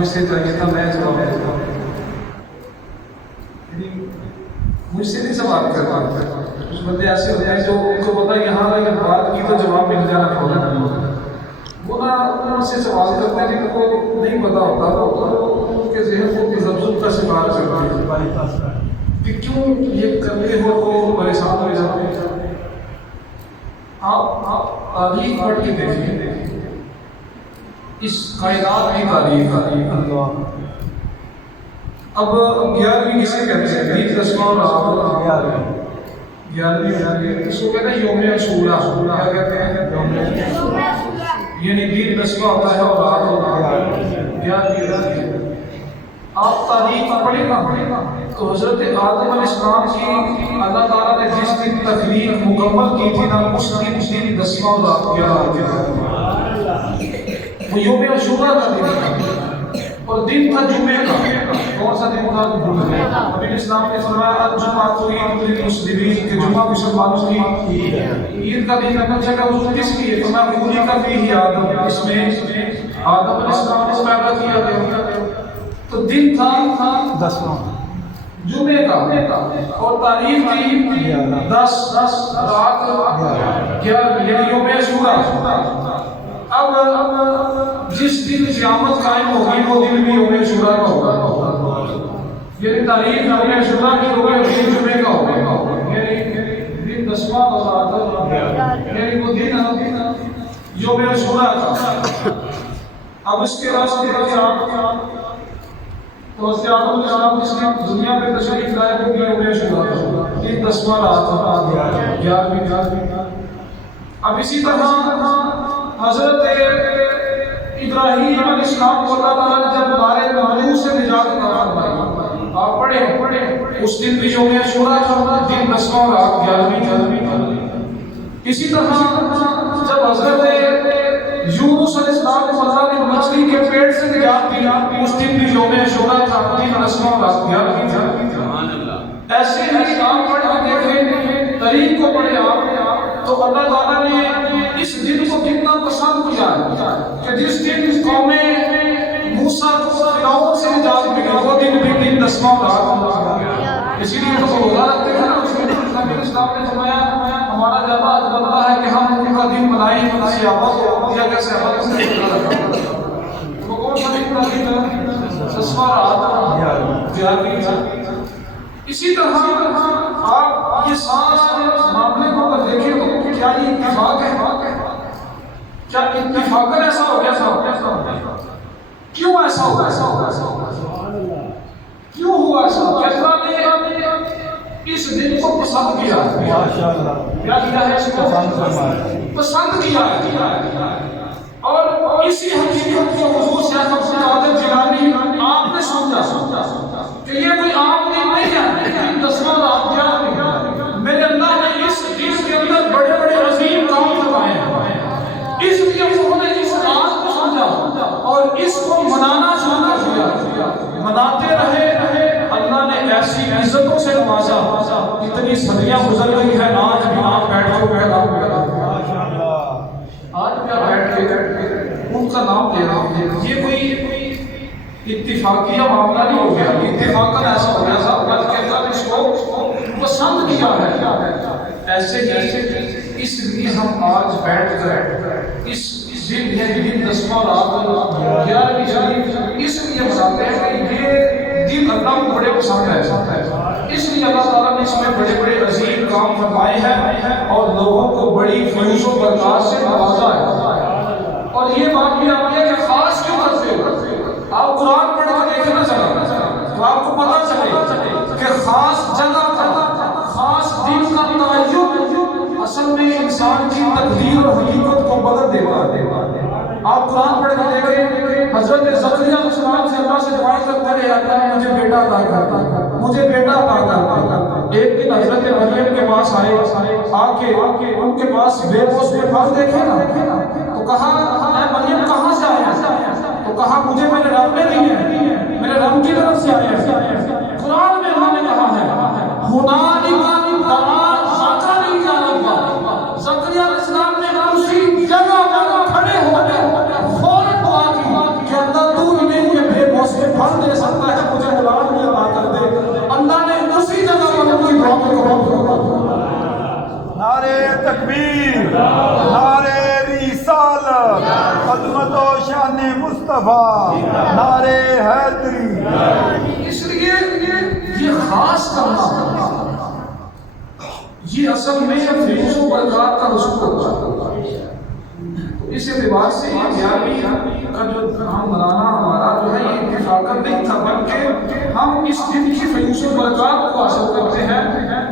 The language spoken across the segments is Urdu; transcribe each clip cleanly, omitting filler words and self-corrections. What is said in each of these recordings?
مجھ سے چاہیے تھا میں جواب دیتا ہوں. مجھ سے نہیں سوال کرتا. کچھ بندے ایسے ہوتے ہیں جو ان کو پتا یہاں اگر بات کی تو جواب مل جانا فوراً. وہ نہ ان سے سوال کرتے ہیں جن کو نہیں پتا ہوتا تو ان کے ذہن کو تذبذب کا شکار کرتے ہیں کہ کیوں یہ کرتے ہو تو پریشان ہو جاتے ہیں. آپ تاریخ پڑھ کے دیکھیں اس کائنات کی تاریخ. اب 11ویں کسے کہتے ہیں؟ دین دسواں اور 11ویں اس کو کہتے ہیں یوم عاشورہ. کیا کہتے ہیں؟ یعنی دین دسواں ہوتا ہے اور رات ہوتا ہے 11ویں. آپ تاریخ پڑھیں گا تو حضرت آدم علیہ السلام کی اللہ تعالیٰ نے جس دن تخلیق مکمل کی تھی نا اس دن دسواں اور رات 11 وہ یوم عاشورہ کا دن تھا اور دن تھا جمعے کا. کون سا دن تھا؟ نبی اسلام نے فرمایا جمعہ تو عید للمسلمین کہ جمعہ مسلمانوں کی عید کا دن ہے. جگہ اس کس لیے؟ فرمایا خلق فیہ آدم، اس میں آدم علیہ السلام کو پیدا کیا گیا. تو دن تھا 10 جمعے کا اور تاریخ تھی 10 رات 11 یعنی یوم عاشورہ. اب جس دن قیامت قائم ہوگی وہ دن بھی یوم عاشورہ کا ہوگا. یعنی تاریخ یوم عاشورہ کی ہوگی اور دن جمعے کا ہوگا. یعنی دن دسواں اور یعنی وہ دن یوم عاشورہ کا. اب اس کے بعد تو اس کے آدم علیہ السلام جس نے دنیا پہ تشریف لائے وہ بھی یوم عاشورہ کا دن دسواں رات 11ویں. اب اسی طرح حضرت ابراہیم علیہ السلام کو اللہ تعالیٰ نے جب بارے نمرود سے نجات عطا فرمائی. آپ پڑھیں اس دن بھی یوم عاشورہ کا دن دسواں رات 11ویں. اسی طرح جب حضرت یونس علیہ السلام کو اللہ نے مچھلی کے پیٹ سے نجات دیا اس دن بھی یوم عاشورہ کا دن دسواں رات 11ویں. ایسے ہی آپ پڑھ کے دیکھیں تاریخ کو پڑھیں آپ تو اللہ تعالیٰ نے اس دن کو کتنا پسند کیا ہے کہ جس دن قوم موسیٰ کو فرعون سے نجات ملی وہ دن بھی دن دسواں رات. اسی لیے تو روزہ رکھتے ہیں نبی اسلام نے فرمایا ہمارا جواب بنتا ہے کہ ہم ان کا دن منائیں صحابہ یا کہ صحابہ سے روزہ رکھا. وہ کون سا دن کا دن ہے؟ دسواں رات 11ویں. اسی طرح آپ یہ سارے معاملے کو اگر دیکھیں تو کیا یہ اتفاق ہے؟ کیا اتفاقاً ایسا ہو گیا؟ کیوں ایسا ہوا؟ کیوں ہوا ایسا؟ کہ اللہ نے اس دن کو پسند کیا. کیا کیا ہے؟ اس کو پسند کیا ہے. اور اسی حقیقت کو حضور شیخ عبد القادر جیلانی آپ نے سمجھا کہ یہ کوئی عام دن نہیں ہے. دسواں رات 11 میرے اللہ نے اس کے اندر بڑے بڑے عظیم کام کرائے ہیں. اس لیے انہوں نے اس رات کو سمجھا اور اس کو منانا شروع کر دیا. مناتے رہے. اللہ نے ایسی عزتوں سے نوازا اتنی صدیاں گزر گئی ہے. آج بھی آپ بیٹھ کے ان کا نام لے رہا ہوں. یہ کوئی اتفاقیہ معاملہ نہیں ہو گیا. اتفاقاً ایسا ہو گیا تھا بلکہ اللہ نے اس کو پسند کیا ہے. ایسے ہی اس لیے ہم آج بیٹھ کر اس دن دسواں رات 11ویں شریف اس لیے مناتے ہیں کہ یہ دن اللہ کو بڑے پسند ہے. اس لیے اللہ تعالیٰ نے اس میں بڑے بڑے عظیم کام فرمائے ہیں اور لوگوں کو بڑی فیض و برکات سے نوازا ہے. اور یہ بات بھی آپ نے کہ خاص کیوں کرتے ہو؟ آپ قرآن پڑھ کے دیکھنا چاہیے تو آپ کو پتہ چلے کہ خاص جگہ کا خاص دن کا تعین اصل میں انسان کی تقدیر اور حقیقت کو بدل دیتا ہے. آپ قرآن پڑھ کے دیکھیں حضرت زکریا علیہ السلام سے اللہ سے دعائیں کرتے رہے اللہ مجھے بیٹا عطا کر مجھے بیٹا عطا کر. ایک دن حضرت مریم کے پاس آئے آ کے ان کے پاس بے بوس بے پھل دیکھے نا تو کہا اے مریم کہاں سے آیا؟ تو کہا مجھے میرے رب نے دی ہے میرے رب کی طرف سے آیا ہے. قرآن میں انہوں نے کہا ہے ہنالک دعا زکریا ربہ. زکریا علیہ السلام نے اسی جگہ پر کھڑے ہو کے فوراً دعا کی کہ اللہ تو انہیں یہ بے تکبیر، نعرے رسالت، عظمت و شان مصطفیٰ، نعرے حیدری۔ اس لیے یہ خاص کرنا یہ اصل میں فیض و برکات کا رسول ہوتا ہے۔ اس اعتبار سے یہ گیارہویں کا جو ہم منانا ہمارا جو ہے یہ اتفاقت نہیں تھا، بلکہ ہم اس دن کی فیض و برکات کو حاصل کرتے ہیں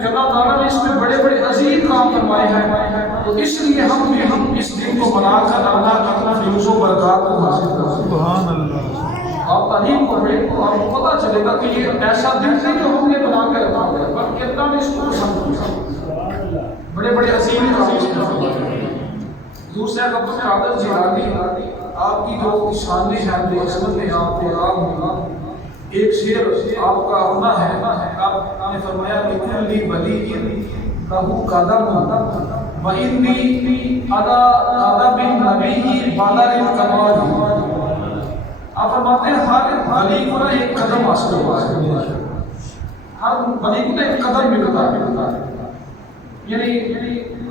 کہ اللہ تعالیٰ نے اس میں بڑے بڑے عظیم کام فرمائے ہیں، تو اس لیے ہم اس دن کو منا کر اللہ کا فیض و برکات کو حاصل کرتے ہیں۔ سبحان اللہ۔ آپ تعلیم پڑھیں تو آپ کو پتہ چلے گا کہ یہ ایسا دن نہیں جو ہم نے بنا کے رکھا ہوا ہے، بلکہ اللہ نے اس کو پسند کیا، بڑے بڑے عظیم کام اس میں فرمائے۔ حضور صاحب عبد القادر جیلانی آپ کی جو شان ہے، جو عظمت ہے، آپ کو یاد ہوگا، ایک شعر آپ کا اپنا ہے، آپ نے فرمایا کہ کلی ولی لہو قدم وانی ادب النبی بدر الکمال۔ آپ فرماتے ہیں ہر ولی کو ایک قدم حاصل ہوا ہے، ہر ولی کو ایک قدم ملتا ہے، یعنی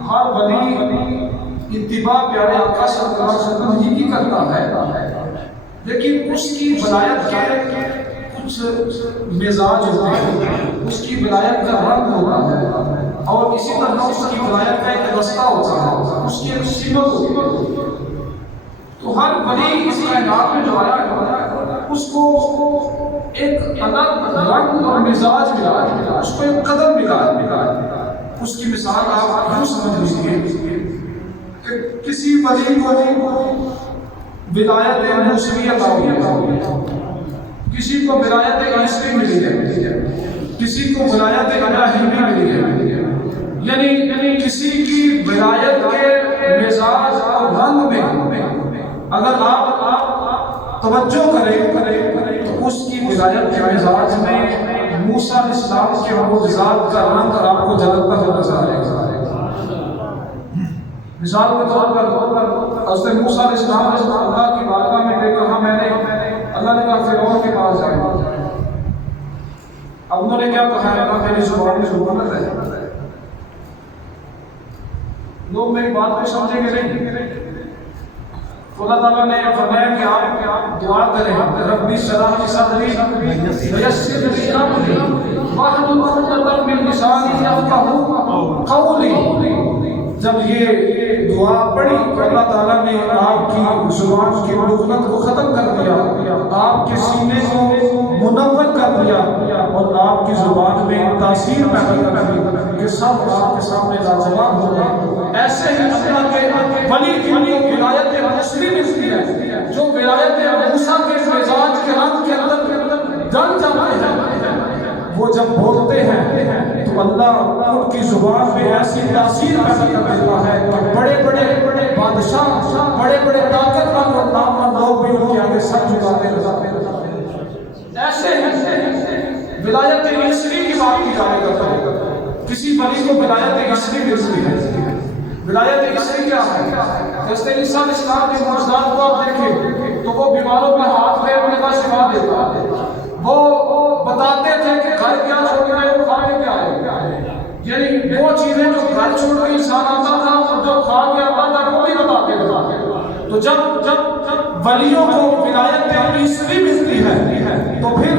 ہر ولی اتباع پیارے آقا صلی اللہ علیہ وسلم ہی کی کرتا ہے، لیکن اس کی ولایت کے کچھ مزاج ہوتے ہیں، اس کی ولایت کا رنگ ہوتا ہے، اور اسی طرح اس کی ولایت کا ایک رستہ ہوتا ہے، اس کی ایک سمت ہوتی ہے۔ تو ہر ولی اس کائنات میں جو آیا ہے اس کو ایک الگ رنگ اور مزاج ملا، اس کو ایک قدم ملا۔ اس کی مثال آپ یوں سمجھ لیجیے کہ کسی ولی کو ولایت موسوی عطا ہوئی ہے، کسی کو ولایت عیسوی ملی ہے، کسی کو ولایت ابراہیمی ملی ہے، یعنی کسی کی ولایت کے مزاج اور رنگ میں اگر آپ توجہ کریں تو اس کی ولایت کے مزاج میں موسیٰ علیہ السلام کے معجزات کا رنگ آپ کو جھلکتا ہوا نظر آئے گا۔ مثال کے طور پر حضرت موسیٰ علیہ السلام نے اللہ کی بارگاہ میں گئے، کہا میں نے اللہ نے کہا فرعون کے پاس جائیں، اب انہوں نے کیا کہا ہے، میری زبان میں ضرورت ہے، لوگ میری بات کو سمجھیں گے نہیں، تو اللہ تعالیٰ نے فرمایا کہ آپ دعا کریں، ربی اشرح لی صدری ویسر لی امری واحلل عقدۃ من لسانی یفقهوا قولی۔ جب یہ دعا پڑھی تو اللہ تعالیٰ نے آپ کی زبان کی لغت کو ختم کر دیا، آپ کے سینے کو منور کر دیا، اور آپ کی زبان میں تاثیر پیدا کر دی کہ سب آپ کے سامنے لاجواب ہو گئے۔ ایسے ہی اللہ کے ولی جن کو ولایت موسوی ملتی ہے، جو ولایت موسیٰ کے مزاج کے رنگ کے اندر جل جاتے ہیں، وہ جب بولتے ہیں تو اللہ ان کی زبان میں ایسی تاثیر پیدا کر دیتا ہے کہ بڑے بڑے بادشاہ، بڑے بڑے طاقتور اور طاقتور لوگ بھی ان کے آگے سر جھکاتے ہیں۔ ایسے ولایت عیسوی کی بات کی جائے گا، کسی ولی کو ولایت عیسوی ملتی ہے۔ ولایت عیسوی کیا ہے؟ جیسے عیسیٰ علیہ السلام کے معجزات کو آپ دیکھیں تو وہ بیماروں میں ہاتھ پھیرنے کا شفا دیتا ہے، وہ بتاتے تھے کہ گھر کیا چھوڑ کے آئے، کھا کے کیا آئے، یعنی وہ چیزیں جو گھر چھوڑ کے انسان آتا تھا اور جو کھا کے آتا تھا وہ بھی بتاتے تھے۔ تو جب ولیوں کو ولایت عیسوی ملتی ہے تو پھر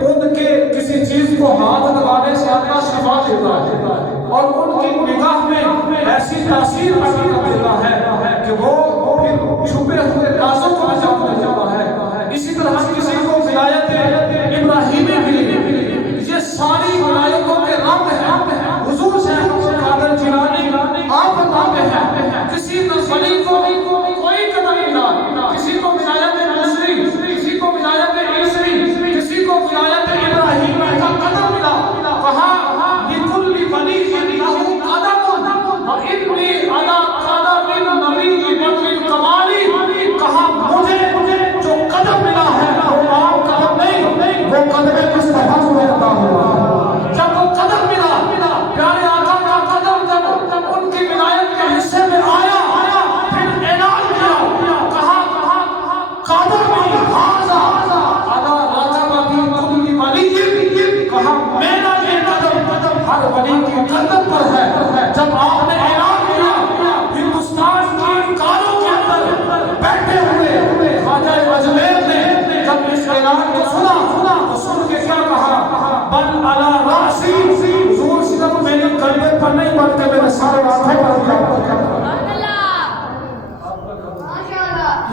ان کے کسی چیز کو ہاتھ لگانے سے اللہ شفا دیتا ہے، اور ان کی نگاہ میں ایسی تاثیر پیدا کر دیتا ہے کہ وہ پھر چھپے ہوئے رازوں کو نجات دے جاتا ہے۔ اسی طرح کسی کو ولایت ابراہیمی ملی، یہ ساری ولایتوں کے رنگ ہیں۔ حضور صاحب عبد القادر جیلانی آپ بتاتے ہیں کسی ولی کو کوئی قدم ملا، کسی کو ولایت موسوی، کسی کو ولایت عیسوی، کسی کو ولایت ابراہیمی کا قدم ملا، کہا لکل ولی لہ قدم وانی علی قدم النبی بدر الکمال۔ کہا مجھے جو قدم ملا ہے وہ عام قدم نہیں، وہ قدم مصطفیٰ کو عطا ہوا۔ جب وہ قدم ملا، پیارے آقا کا قدم جب ان کی ولایت کے حصے میں آیا، پھر اعلان کیا، کہا قدمی ھذا علی رقبۃ کل ولی، کہا میرا یہ قدم ہر ولی کی قدم پر ہے۔ جب آپ نے اعلان سنا تو سن کے کیا کہا بل علی راسی حضور صرف میرے گردے پر نہیں بلکہ میرے سارے ماتھے پر کیا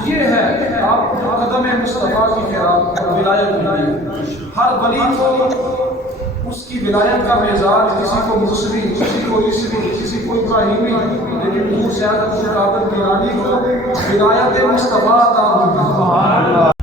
یہ ہے آپ قدم مصطفیٰ کی خیرات ولایت ملی ہر ولی کو اس کی ولایت کا مزاج کسی کو مصری کسی کو عیسوی کسی کو ابراہیمی لیکن حضور سید عبدالقادر گیلانی کو ولایت مصطفیٰ عطا ہوئی